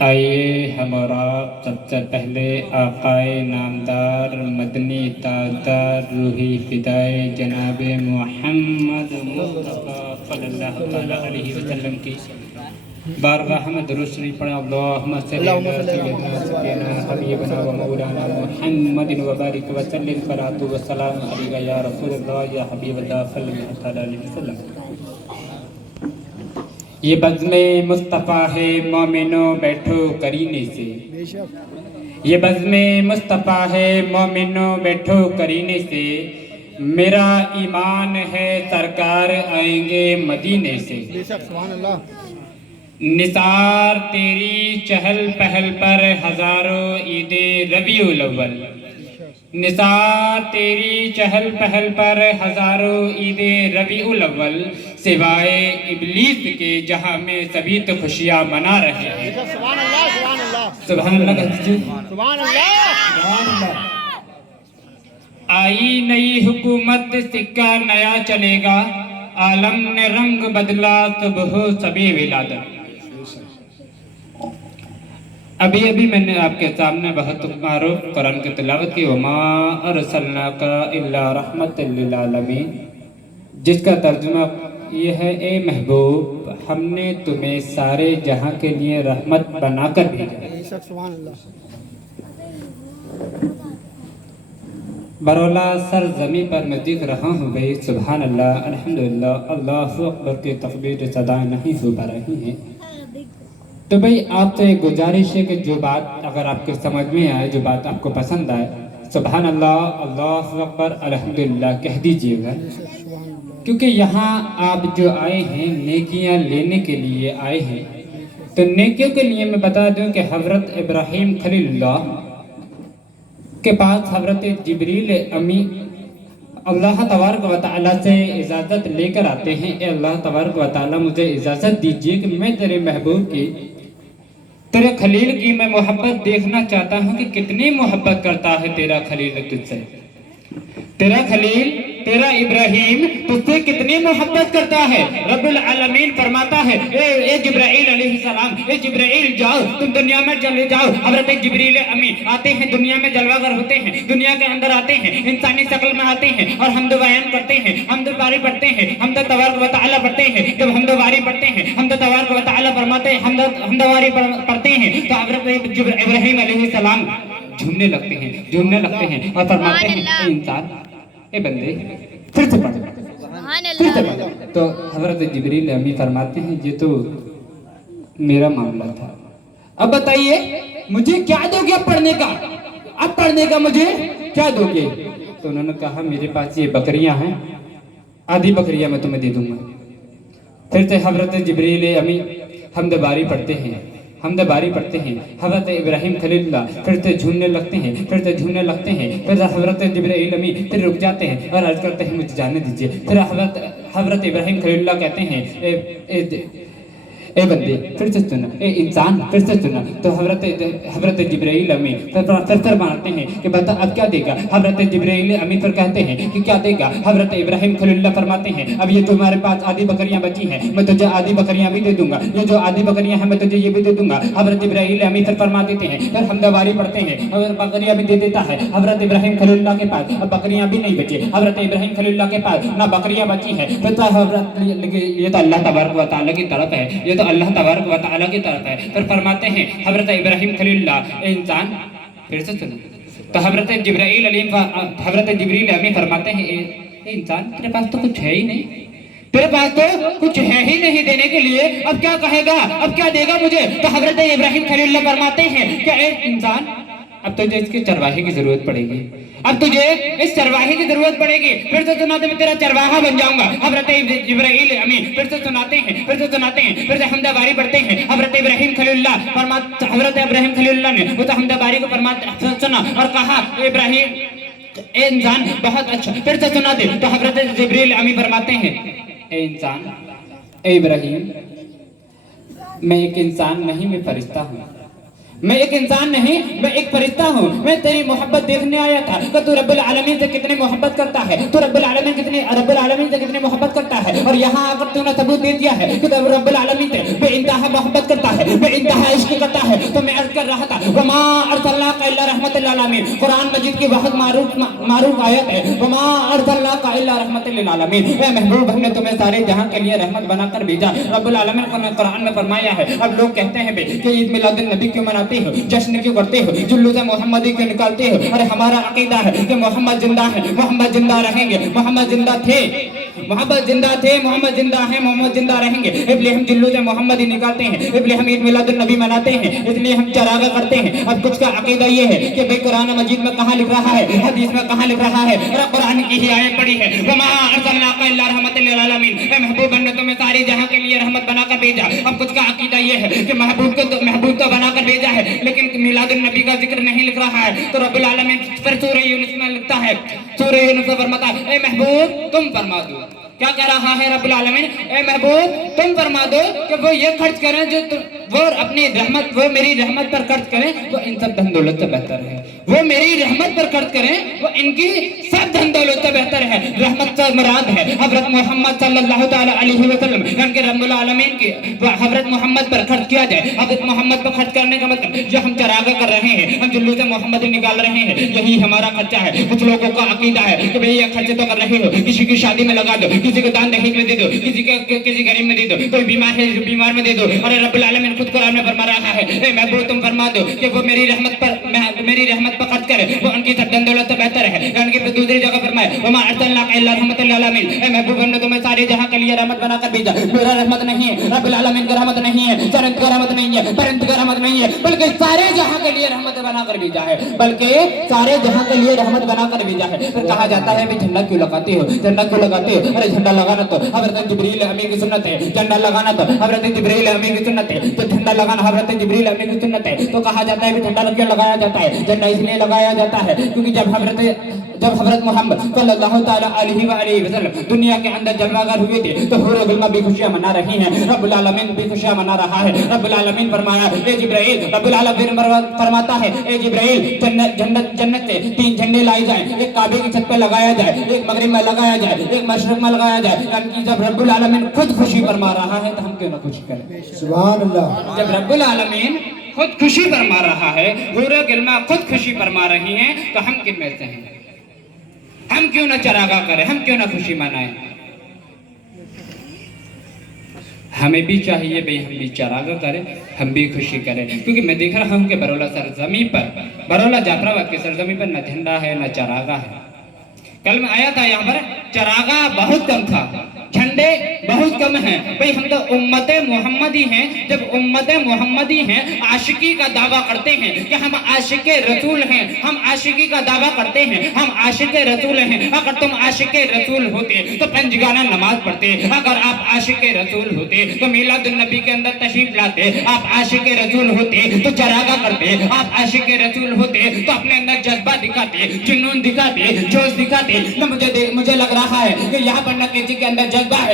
آئیے ہمارا سب سے پہلے آقائے نامدار مدنی تاجدار روحی فدائے جناب محمد مصطفیٰ صلی اللہ تعالیٰ علیہ وسلم کی بارگاہ میں درود شریف پڑھیں۔ اللہم صلی علی سیدنا حبیبنا و مولانا محمد و بارک وسلم الصلاۃ والسلام علیک یا رسول اللہ یا حبیب اللہ صلی اللہ تعالیٰ علیہ وسلم۔ یہ بزم مصطفیٰ ہے مومنوں بیٹھو کرینے سے، یہ بزم مصطفیٰ ہے مومنوں بیٹھو کرینے سے، میرا ایمان ہے سرکار آئیں گے مدینے سے۔ نثار تیری چہل پہل پر ہزاروں عید ربیع الاول، نثار تیری چہل پہل پر ہزاروں عید ربیع الاول، سوائے ابلیس کے جہاں میں سبھی تو خوشیاں منا رہے ہیں۔ سبحان اللہ سبحان اللہ سبحان اللہ کہتے ہیں۔ سبحان اللہ۔ آئی نئی حکومت سکہ نیا چلے گا، عالم نے رنگ بدلا صبح سبھی ولادت۔ ابھی میں نے آپ کے سامنے بہت معروف قرآن کی تلاوت کی، وما ارسلناک الا رحمت للعالمین، جس کا ترجمہ یہ ہے اے محبوب ہم نے تمہیں سارے جہاں کے لیے رحمت بنا کر بھیجا۔ سبحان اللہ۔ برولا سر زمین پر میں دیکھ رہا ہوں بھائی، سبحان اللہ الحمدللہ اللہ اکبر کی تکبیر صدائیں نہیں ہو پا رہی ہیں۔ تو بھائی آپ سے ایک گزارش ہے کہ جو بات اگر آپ کے سمجھ میں آئے، جو بات آپ کو پسند آئے، سبحان اللہ اللہ اکبر الحمدللہ کہہ دیجئے گا، کیونکہ یہاں آپ جو آئے ہیں نیکیاں لینے کے لیے آئے ہیں۔ تو نیکیوں کے لیے میں بتا دوں کہ حضرت ابراہیم خلیل اللہ کے پاس حضرت جبریل امی اللہ تبارک و تعالیٰ سے اجازت لے کر آتے ہیں، اے اللہ تبارک و تعالیٰ مجھے اجازت دیجئے کہ میں تیرے محبوب کی، تیرے خلیل کی میں محبت دیکھنا چاہتا ہوں کہ کتنی محبت کرتا ہے تیرا خلیل تجھ سے، تیرا خلیل تیرا ابراہیم تجھ سے کتنی محبت کرتا ہے۔ رب العالمین فرماتا ہے اے جبرائیل علیہ السلام، اے جبرائیل جاؤ تم دنیا میں چلے جاؤ۔ حضرت جبریل امی آتے ہیں، دنیا میں جلوہ گر ہوتے ہیں، دنیا کے اندر آتے ہیں، انسانی شکل میں آتے ہیں اور حمد و بیان کرتے ہیں، حمد باری پڑھتے ہیں، حمد تبارک و تعالیٰ پڑھتے ہیں۔ جب حمد باری پڑھتے ہیں، حمد تبارک و تعالیٰ فرماتے ہیں، حمد باری پڑھتے ہیں تو حضرت ابراہیم علیہ السلام جھومنے لگتے ہیں اور فرماتے ہیں اے انسان، اے بندے پھر سے پڑھ۔ تو حضرت جبریل امی فرماتے ہیں یہ تو میرا معاملہ تھا، اب بتائیے مجھے کیا دو گے پڑھنے کا، اب پڑھنے کا مجھے کیا دو گے؟ تو انہوں نے کہا میرے پاس یہ بکریاں ہیں، آدھی بکریاں میں تمہیں دے دوں گا۔ پھر سے حضرت جبریل امی حمد باری پڑھتے ہیں، حضرت ابراہیم خلیل اللہ پھر سے جھومنے لگتے ہیں، پھر حضرت جبرائیل امی پھر رک جاتے ہیں اور عرض کرتے ہیں مجھے جانے دیجئے۔ پھر حضرت ابراہیم خلیل اللہ کہتے ہیں اے بندے پھر سے سنا، اے انسان پھر سے سنا۔ تو حضرت جبرائیل امی پھر مانتے ہیں کہ بتا اب کیا دے گا؟ حضرت جبرائیل امی پھر کہتے ہیں کہ کیا دے گا؟ حضرت ابراہیم خلیل اللہ فرماتے ہیں اب یہ تمہارے پاس آدھی بکریاں بچی ہیں، میں تجھے آدھی بکریاں بھی دے دوں گا، یہ جو آدھی بکریاں ہیں میں تجھے یہ بھی دے دوں گا۔ حضرت جبرائیل امی پھر فرما دیتے ہیں، پھر حمد باری پڑھتے ہیں اور بکریاں بھی دے دیتا ہے۔ حضرت ابراہیم خلیل اللہ کے پاس اب بکریاں بھی نہیں بچے، حضرت ابراہیم خلیل اللہ کے پاس نہ بکریاں بچی ہیں۔ پھر یہ تو اللہ تبارک و تعالیٰ کی طرف ہے، یہ تو اللہ تبارک و تعالیٰ کی طرف ہے۔ پھر فرماتے ہیں حضرت ابراہیم خلیل اللہ اے انسان پھر سے سنو۔ تو حضرت جبریل امی فرماتے ہیں اے انسان تیرے پاس تو کچھ ہے ہی نہیں، تیرے پاس تو کچھ ہے ہی نہیں دینے کے لیے، اب کیا کہے گا، اب کیا دے گا مجھے؟ تو حضرت ابراہیم خلیل اللہ فرماتے ہیں کہ اے انسان اب تجھے اس کے چرواہے کی ضرورت پڑے گی، اب تجھے اس چرواہے کی ضرورت پڑے گی، پھر سے سناتے میں تیرا چرواہا بن جاؤں گا۔ حضرت جبرائیل امی پھر سے سناتے ہیں، پھر سے حمد باری پڑھتے ہیں۔ حضرت ابراہیم خلیل اللہ نے وہ تو حمد باری کو سنا اور کہا ابراہیم اے انسان بہت اچھا، پھر سے سنا دے۔ تو حضرت جبرائیل امی فرماتے ہیں اے انسان، اے ابراہیم میں ایک انسان نہیں، میں فرشتہ ہوں، میں ایک انسان نہیں، میں ایک فرشتہ ہوں، میں تیری محبت دیکھنے آیا تھا کہ تو رب العالمین سے کتنے محبت کرتا ہے، تو رب العالمین سے کتنے محبت کرتا ہے، اور یہاں آ کر تو نے ثبوت دے دیا ہے کہ رب العالمین سے بے انتہا محبت کرتا ہے، بے انتہا عشق بیان کرتا ہے تو میں عرض کر رہا تھا وما ارسلناک الا رحمت للعالمین، قرآن مجید کی بہت معروف آیت ہے وما ارسلناک الا رحمت للعالمین، اے محبوب ہم نے تمہیں سارے جہاں کے لیے رحمت بنا کر بھیجا۔ رب العالمین نے قرآن میں فرمایا ہے، اب لوگ کہتے ہیں کہ عید میلاد النبی کیوں مناتے ہو، جشن کیوں کرتے ہو، جلوس محمدی کیوں نکالتے ہو؟ ارے ہمارا عقیدہ ہے کہ محمد زندہ ہے، محمد زندہ رہیں گے، محمد زندہ تھے، محمد زندہ تھے، محمد زندہ ہیں، محمد زندہ رہیں گے، اس لیے ہم جلوس محمد ہی نکالتے ہیں، اس لیے ہم عید میلاد النبی مناتے ہیں، اس لیے ہم چراغا کرتے ہیں۔ اب کچھ کا عقیدہ یہ ہے کہ بھئی قرآن مجید میں کہاں لکھ رہا ہے، حدیث میں کہاں لکھ رہا ہے، اور قرآن کی ہی آیت پڑھی ہے وما ارسلناک الا رحمت للعالمین، اے محبوب ہم نے تمہیں ساری جہاں کے لیے رحمت بنا کر بھیجا۔ اب کچھ کا عقیدہ یہ ہے کہ محبوب تو بنا کر بھیجا ہے لیکن میلاد النبی کا ذکر نہیں لکھ رہا ہے، تو رب العالمین پھر سورہ یونس میں لکھتا ہے، سورہ یونس میں فرماتا ہے اے محبوب تم فرما دو، کیا کہہ رہا ہے رب العالمین؟ اے محبوب تم فرما دو کہ وہ یہ خرچ کریں جو وہ اپنی رحمت، وہ میری رحمت پر خرچ کریں، وہ ان سب دھن دولت سے بہتر ہے، وہ میری رحمت پر خرچ کریں، وہ ان کی سب دھن دولت سے بہتر ہے۔ رحمت سے مراد ہے حضرت محمد صلی اللہ تعالی علیہ وسلم، یعنی کہ رب العالمین کی حضرت محمد پر خرچ کیا جائے۔ حضرت محمد پر خرچ کرنے کا مطلب جو ہم چراغا کر رہے ہیں، ہم جلوس محمد نکال رہے ہیں، یہی ہمارا خرچہ ہے۔ کچھ لوگوں کا عقیدہ ہے کہ بھئی یہ خرچے تو کر رہے ہو، کسی کی شادی میں لگا دو، کسی کو دان دہیج میں دے دو، کسی غریب میں دے دو، کوئی بیمار ہے بیمار میں دے دو، اور رب العالمین خود قرآن میں فرما رہا ہے اے محبوب تم فرما دو کہ وہ میری رحمت پر خرچ کرے، وہ ان کی سب دن دولت سے بہتر ہے۔ یعنی کہ دوسری جگہ فرمائے وما ارسلناک الا رحمت للعالمین، اے محبوب ہم نے تمہیں سارے جہاں کے لیے رحمت بنا کر بھیجا۔ میرا رحمت نہیں ہے، رب العالمین کا رحمت نہیں ہے، چرند کا رحمت نہیں ہے، پرند کا رحمت نہیں ہے، بلکہ سارے جہاں کے لیے رحمت بنا کر بھیجا ہے، بلکہ سارے جہاں کے لیے رحمت بنا کر بھیجا ہے۔ پھر کہا جاتا ہے بھی جھنڈا کیوں لگاتے ہو، جھنڈا کیوں لگاتے ہو؟ ارے جھنڈا لگانا تو حضرت جبریل امین کی سنت ہے، جھنڈا لگانا تو حضرت جبریل امین کی سنت ہے، تو جھنڈا لگانا حضرت جبریل امین کی سنت ہے، تو کہا جاتا ہے کہ جھنڈا کیوں لگایا جاتا ہے؟ جھنڈا اس لیے لگایا جاتا ہے کیونکہ جب حضرت محمد صلی اللہ تعالی علیہ وآلہ وسلم دنیا کے اندر جلوہ گر ہوئے تھے تو حور و غلمان بھی خوشیاں منا رہی ہیں، رب العالمین بھی خوشیاں منا رہا ہے۔ رب العالمین فرمایا اے جبرائیل، رب العالمین فرماتا ہے اے جبرائیل جنت سے 3 جھنڈے لائے جائیں، ایک کعبے کی چھت پہ لگایا جائے، ایک مغرب میں لگایا جائے، ایک مشرق میں لگایا جائے، یعنی کہ جب رب العالمین خود خوشی فرما رہا ہے تو ہم کیوں نہ خوشی کریں؟ سبحان اللہ۔ جب رب العالمین خود خوشی فرما رہا ہے، حور و غلمان خود خوشی فرما رہی ہیں، تو ہم کن میں سے ہیں؟ ہم کیوں نہ چراغا کریں، ہم کیوں نہ خوشی منائیں؟ ہمیں بھی چاہیے بھئی ہم بھی چراغا کریں، ہم بھی خوشی کریں، کیونکہ میں دیکھ رہا ہوں کہ برولا سرزمین پر، برولا جعفر آباد کی سرزمین پر نہ جھنڈا ہے نہ چراغا ہے۔ کل میں آیا تھا یہاں پر، چراغا بہت کم تھا، جھنڈے بہت کم ہیں۔ بھئی ہم تو امت محمدی ہیں، جب امت محمدی ہیں عاشقی کا دعویٰ کرتے ہیں کہ ہم عاشق رسول ہیں، ہم عاشقی کا دعویٰ کرتے ہیں، ہم عاشق رسول ہیں۔ اگر تم عاشق رسول ہوتے تو پنجگانہ نماز پڑھتے، اگر آپ عاشق رسول ہوتے تو میلاد النبی کے اندر تشریف لاتے، آپ عاشق رسول ہوتے تو چراغا کرتے، آپ عاشق رسول ہوتے تو اپنے اندر جذبہ دکھاتے، جنون دکھاتے، جوش دکھاتے۔ مجھے لگ رہا ہے کہ یہاں پر نہ کسی کے اندر جذبہ ہے